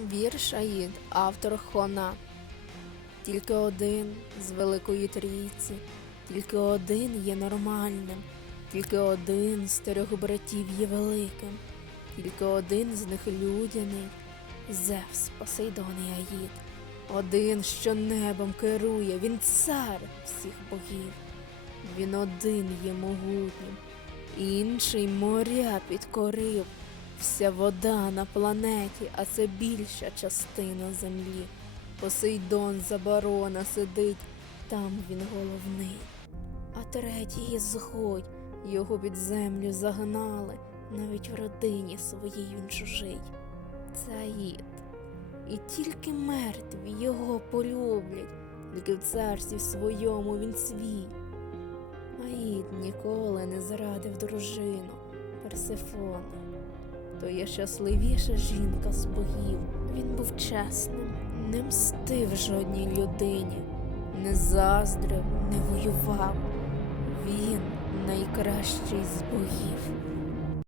Вірш Аїд, автор Хона. Тільки один з Великої Трійці, тільки один є нормальним, тільки один з трьох братів є великим, тільки один з них людяний, Зевс, Посейдон і Аїд. Один, що небом керує, він цар всіх богів. Він один є могутнім, інший моря підкорив. Вся вода на планеті, а це більша частина землі. Посейдон заборона сидить, там він головний. А третій згодь, його під землю загнали, навіть в родині своїй він чужий. Це Аїд. І тільки мертві його полюблять, тільки в царстві своєму він свій. Аїд ніколи не зрадив дружину Персифону. То є щасливіша жінка з богів. Він був чесним, не мстив жодній людині, не заздрив, не воював. Він найкращий з богів.